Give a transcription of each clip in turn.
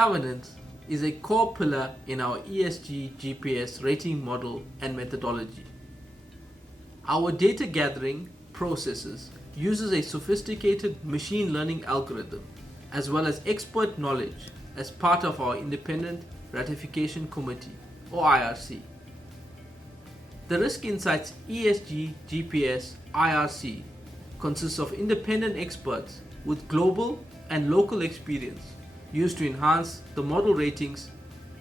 governance is a core pillar in our ESG GPS rating model and methodology. Our data gathering processes uses a sophisticated machine learning algorithm as well as expert knowledge as part of our Independent Ratification Committee or IRC. The Risk Insights ESG GPS IRC consists of independent experts with global and local experience used to enhance the model ratings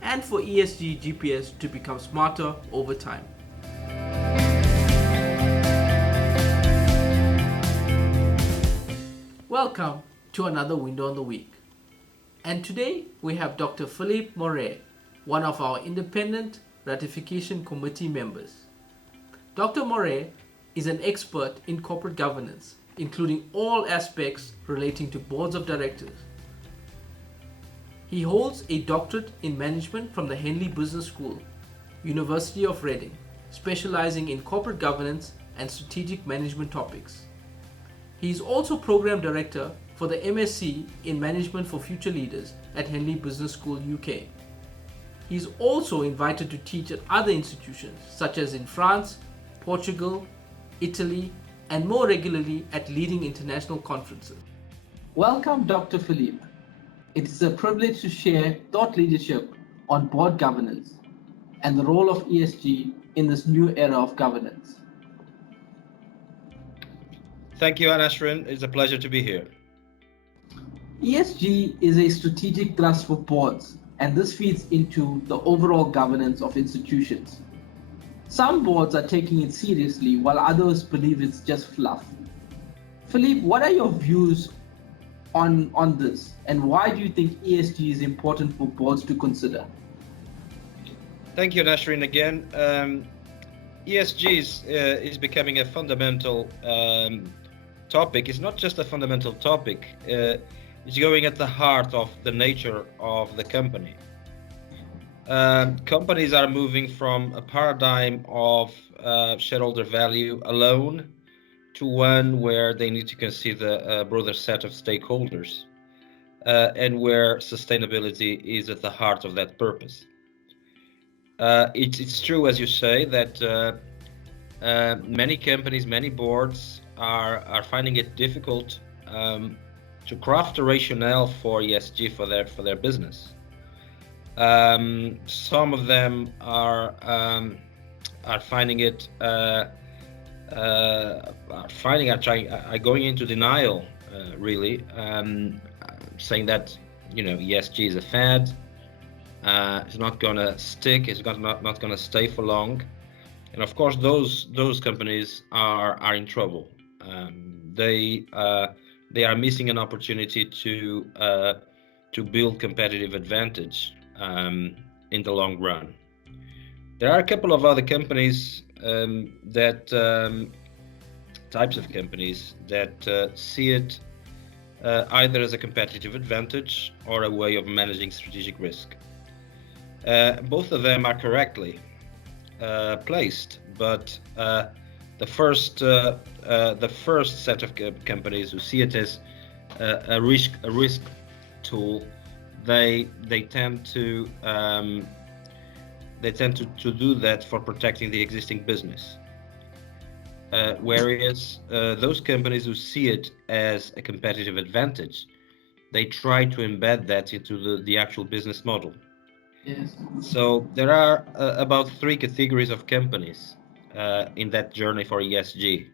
and for ESG GPS to become smarter over time. Welcome to another Window on the Week. And today we have Dr. Filipe Morais, one of our Independent Ratification Committee members. Dr. Morais is an expert in corporate governance, including all aspects relating to boards of directors. He holds a doctorate in management from the Henley Business School, University of Reading, specializing in corporate governance and strategic management topics. He is also program director for the MSc in Management for Future Leaders at Henley Business School, UK. He is also invited to teach at other institutions such as in France, Portugal, Italy, and more regularly at leading international conferences. Welcome, Dr. Filipe. It is a privilege to share thought leadership on board governance and the role of ESG in this new era of governance. Thank you, Anashrin. It's a pleasure to be here. ESG is a strategic thrust for boards, and this feeds into the overall governance of institutions. Some boards are taking it seriously, while others believe it's just fluff. Filipe, what are your views on this, and why do you think ESG is important for boards to consider? Thank you, Anashrin, again. ESG is becoming a fundamental topic. It's not just a fundamental topic. It's going at the heart of the nature of the company. Companies are moving from a paradigm of shareholder value alone to one where they need to consider a broader set of stakeholders and where sustainability is at the heart of that purpose. It's true, as you say, that many companies, many boards are finding it difficult to craft a rationale for ESG for their business. Some of them are finding it are going into denial, really, saying that ESG is a fad. It's not gonna stick. It's not gonna stay for long. And of course, those companies are in trouble. They are missing an opportunity to build competitive advantage in the long run. There are a couple of other companies types of companies that see it either as a competitive advantage or a way of managing strategic risk. Both of them are correctly placed, but the first set of companies who see it as a risk tool, they tend to do that for protecting the existing business. Whereas those companies who see it as a competitive advantage, they try to embed that into the actual business model. Yes. So there are about 3 categories of companies in that journey for ESG.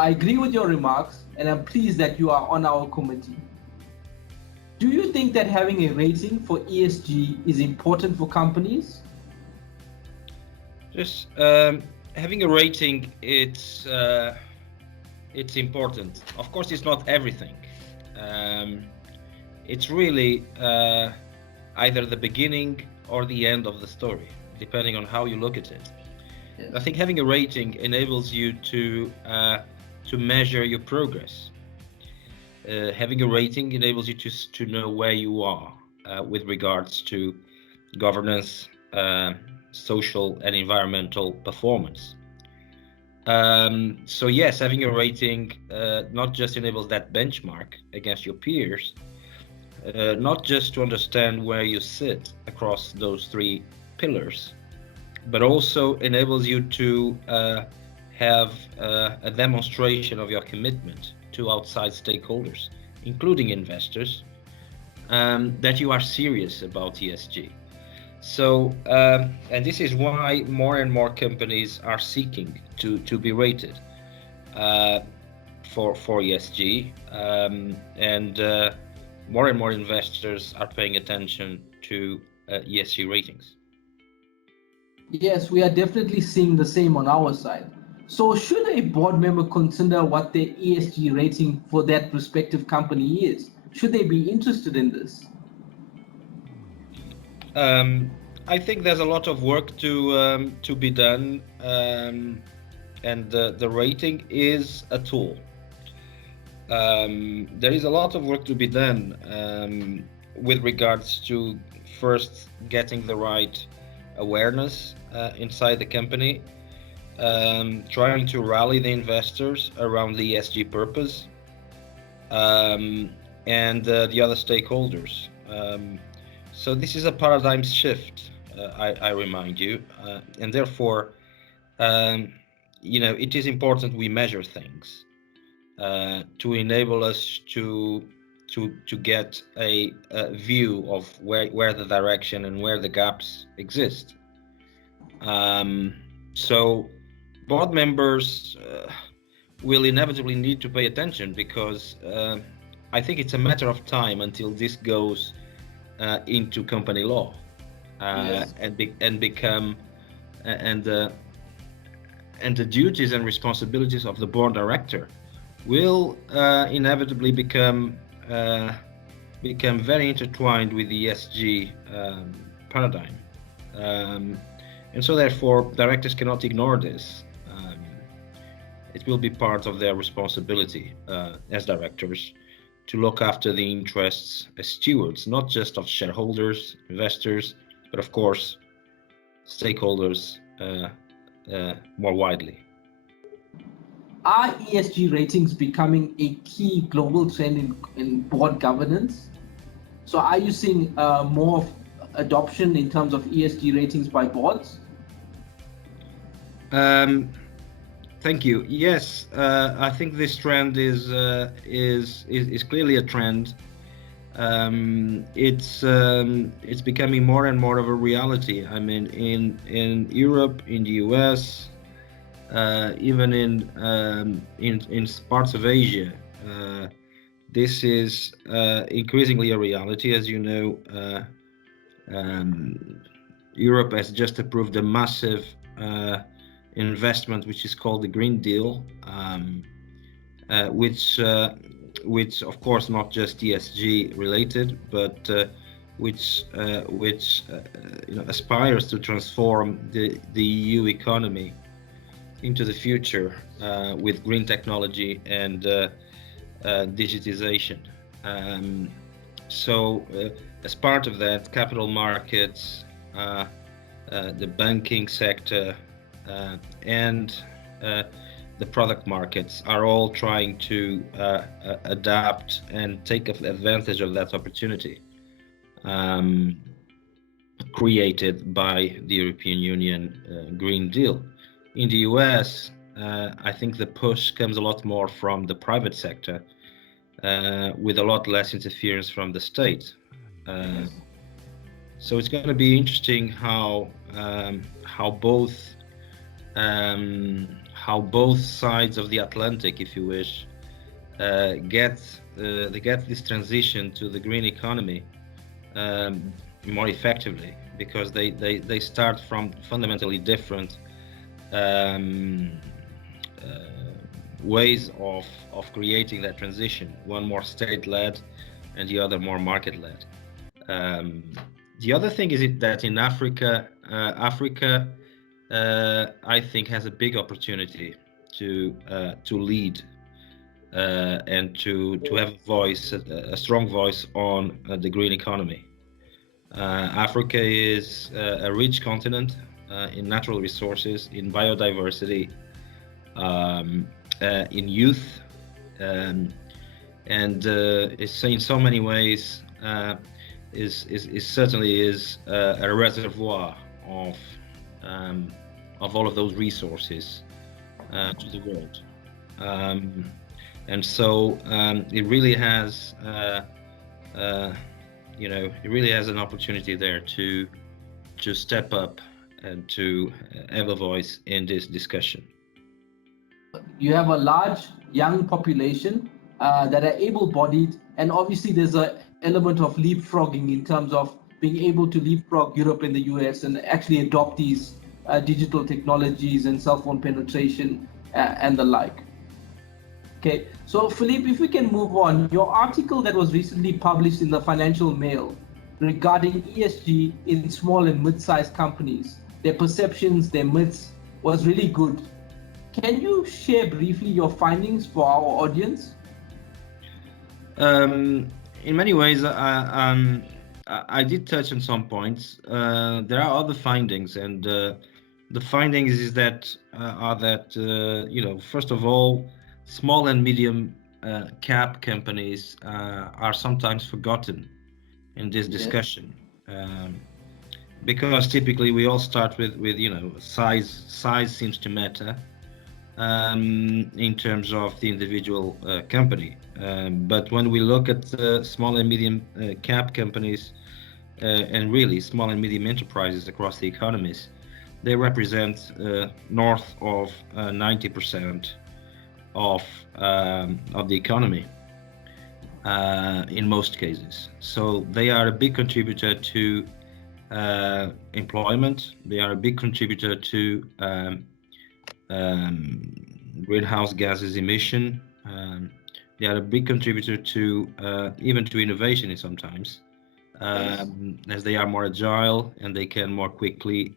I agree with your remarks, and I'm pleased that you are on our committee. Do you think that having a rating for ESG is important for companies? Just having a rating, it's important. Of course, it's not everything. It's really either the beginning or the end of the story, depending on how you look at it. Yes. I think having a rating enables you to measure your progress. Having a rating enables you to know where you are with regards to governance, social and environmental performance. So yes, having a rating not just enables that benchmark against your peers, not just to understand where you sit across those three pillars, but also enables you to have a demonstration of your commitment to outside stakeholders, including investors, that you are serious about ESG. So, and this is why more and more companies are seeking to be rated for ESG, and more investors are paying attention to ESG ratings. Yes, we are definitely seeing the same on our side. So, should a board member consider what their ESG rating for that respective company is? Should they be interested in this? I think there's a lot of work to be done, and the rating is a tool. There is a lot of work to be done with regards to first getting the right awareness inside the company, trying to rally the investors around the ESG purpose, and the other stakeholders. So this is a paradigm shift, I remind you, and therefore, it is important we measure things to enable us to get a view of where the direction and where the gaps exist. So board members will inevitably need to pay attention, because I think it's a matter of time until this goes into company law, Yes. and become and the duties and responsibilities of the board director will inevitably become very intertwined with the ESG paradigm, and so therefore directors cannot ignore this. It will be part of their responsibility as directors to look after the interests as stewards, not just of shareholders, investors, but of course stakeholders more widely. Are ESG ratings becoming a key global trend in board governance? So, are you seeing more of adoption in terms of ESG ratings by boards? Thank you. Yes, I think this trend is clearly a trend. It's becoming more and more of a reality. I mean, in Europe, in the US, even in parts of Asia, this is increasingly a reality. As you know, Europe has just approved a massive investment which is called the Green Deal, which of course not just ESG related, but which aspires to transform the EU economy into the future with green technology and digitization. So as part of that, capital markets, the banking sector, and the product markets are all trying to adapt and take advantage of that opportunity created by the European Union Green Deal. In the US, I think the push comes a lot more from the private sector, with a lot less interference from the state. So it's going to be interesting how both sides of the Atlantic, if you wish, get this transition to the green economy more effectively, because they start from fundamentally different ways of creating that transition. One more state-led, and the other more market-led. The other thing is that in Africa, I think has a big opportunity to lead and to have a strong voice on the green economy. Africa is a rich continent in natural resources, in biodiversity, in youth, and it's in so many ways is certainly a reservoir of all of those resources to the world, and so it really has it really has an opportunity there to step up and to have a voice in this discussion. You have a large young population that are able-bodied, and obviously there's an element of leapfrogging in terms of being able to leapfrog Europe and the US and actually adopt these digital technologies and cell phone penetration and the like. Okay, so Philippe, if we can move on, your article that was recently published in the Financial Mail regarding ESG in small and mid-sized companies, their perceptions, their myths, was really good. Can you share briefly your findings for our audience? In many ways, I did touch on some points. There are other findings, and the findings is that first of all, small and medium cap companies are sometimes forgotten in this discussion, because typically we all start with size. Size seems to matter in terms of the individual company, but when we look at small and medium cap companies and really small and medium enterprises across the economies, they represent north of 90% of the economy in most cases. So they are a big contributor to employment. They are a big contributor to greenhouse gases emission. They are a big contributor to even to innovation sometimes, as they are more agile and they can more quickly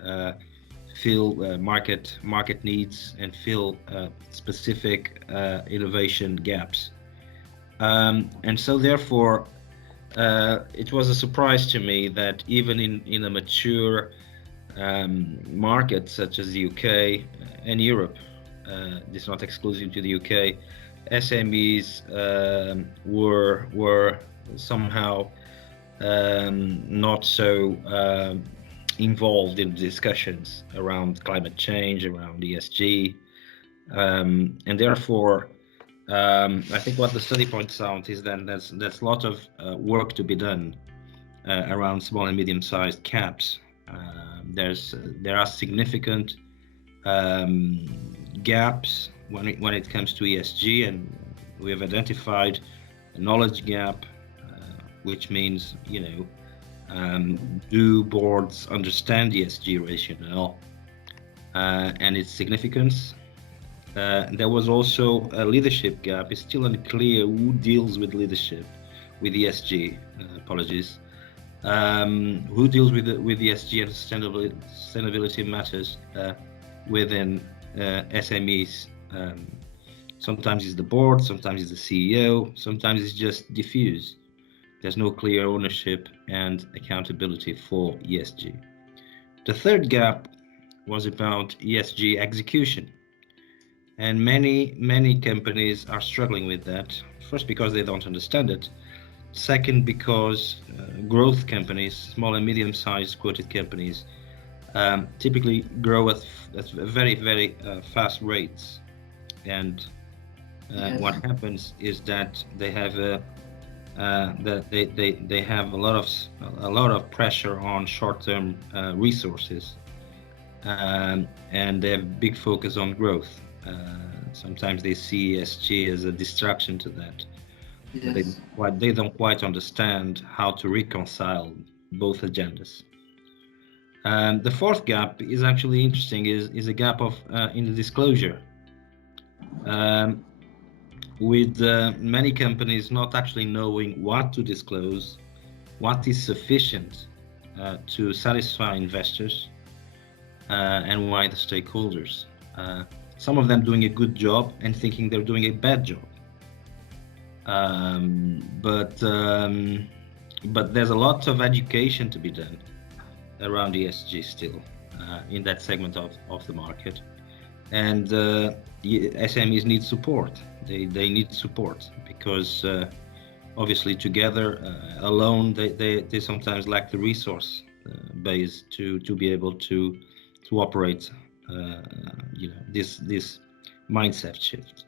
fill market needs and fill specific innovation gaps. And so therefore it was a surprise to me that even in a mature market such as the UK and Europe, it's not exclusive to the UK, SMEs were somehow not so involved in discussions around climate change, around ESG, and therefore I think what the study points out is that there's a lot of work to be done around small and medium-sized caps. There are significant gaps when it comes to ESG, and we have identified a knowledge gap, which means do boards understand ESG rationale and its significance? There was also a leadership gap. It's still unclear who deals with leadership with ESG. Who deals with ESG and sustainability matters within SMEs? Sometimes it's the board, sometimes it's the CEO, sometimes it's just diffuse. There's no clear ownership and accountability for ESG. The third gap was about ESG execution. And many companies are struggling with that. First, because they don't understand it. Second, because growth companies, small and medium-sized quoted companies, typically grow at very, very fast rates. And what happens is that they have they have a lot of pressure on short-term resources, and they have big focus on growth. Sometimes they see ESG as a distraction to that. Yes. They don't quite understand how to reconcile both agendas. The fourth gap is actually interesting, is a gap of in the disclosure, with many companies not actually knowing what to disclose, what is sufficient to satisfy investors and wider stakeholders. Some of them doing a good job and thinking they're doing a bad job. But there's a lot of education to be done around ESG still in that segment of the market, and SMEs need support. They need support because obviously together, alone, they sometimes lack the resource base to be able to operate, this mindset shift.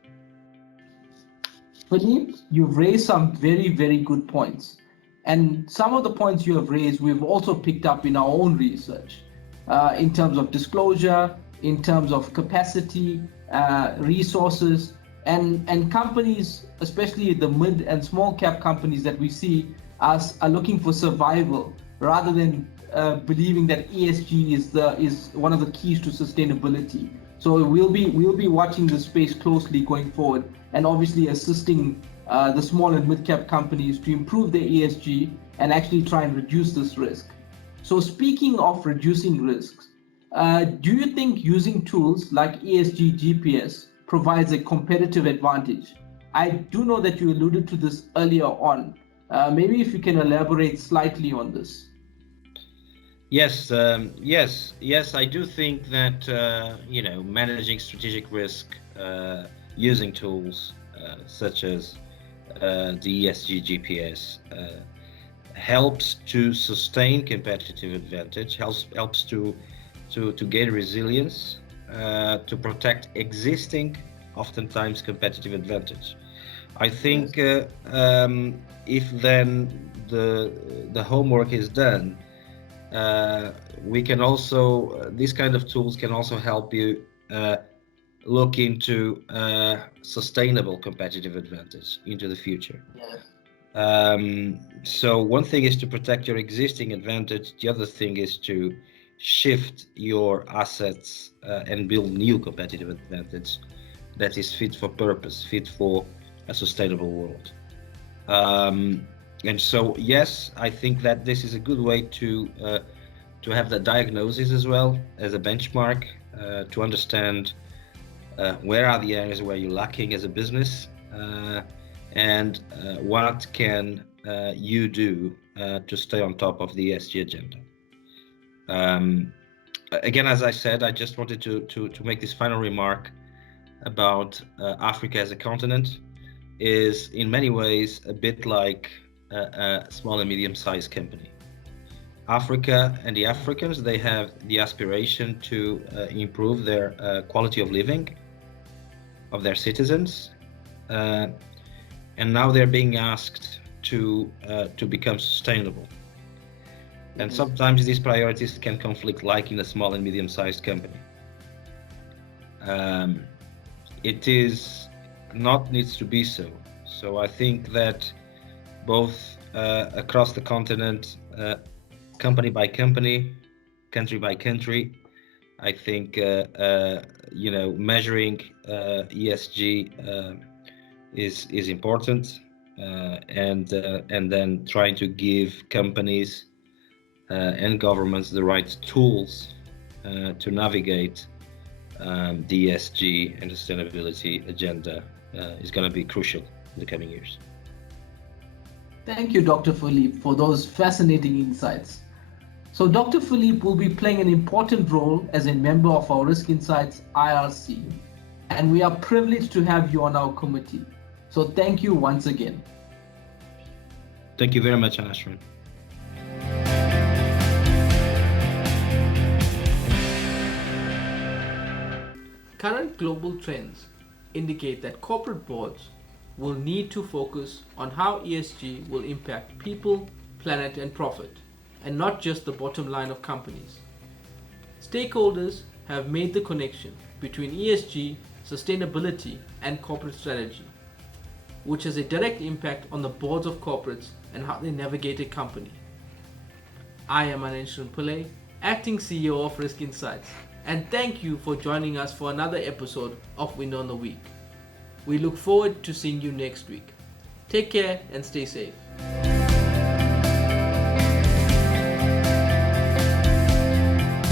Philippe, you've raised some very, very good points. And some of the points you have raised, we've also picked up in our own research in terms of disclosure, in terms of capacity, resources, and companies, especially the mid and small cap companies that we see are looking for survival rather than believing that ESG is one of the keys to sustainability. So we'll be watching this space closely going forward, and obviously assisting the small and mid-cap companies to improve their ESG and actually try and reduce this risk. So speaking of reducing risks, do you think using tools like ESG GPS provides a competitive advantage? I do know that you alluded to this earlier on. Maybe if you can elaborate slightly on this. Yes, yes. I do think that managing strategic risk using tools such as the ESG GPS helps to sustain competitive advantage, helps to gain resilience, to protect existing, oftentimes competitive advantage. I think if then the homework is done, we can also, these kind of tools can also help you look into sustainable competitive advantage into the future. Yes. So one thing is to protect your existing advantage. The other thing is to shift your assets and build new competitive advantage that is fit for purpose, fit for a sustainable world. And so, yes, I think that this is a good way to have the diagnosis as well as a benchmark, to understand where are the areas where you're lacking as a business, and what can you do to stay on top of the ESG agenda. Again, as I said, I just wanted to make this final remark about Africa as a continent is in many ways a bit like a small and medium-sized company. Africa and the Africans, they have the aspiration to improve their quality of living of their citizens, and now they're being asked to become sustainable. And sometimes these priorities can conflict, like in a small and medium-sized company. It is not needs to be so. So I think that both across the continent, company by company, country by country, I think measuring ESG is important, and then trying to give companies and governments the right tools to navigate the ESG and sustainability agenda is going to be crucial in the coming years. Thank you, Dr. Filipe, for those fascinating insights. So Dr. Filipe will be playing an important role as a member of our Risk Insights IRC, and we are privileged to have you on our committee. So thank you once again. Thank you very much, Anashran. Current global trends indicate that corporate boards will need to focus on how ESG will impact people, planet, and profit, and not just the bottom line of companies. Stakeholders have made the connection between ESG, sustainability, and corporate strategy, which has a direct impact on the boards of corporates and how they navigate a company. I am Aneshran Pillai, Acting CEO of Risk Insights, and thank you for joining us for another episode of Win on the Week. We look forward to seeing you next week. Take care and stay safe.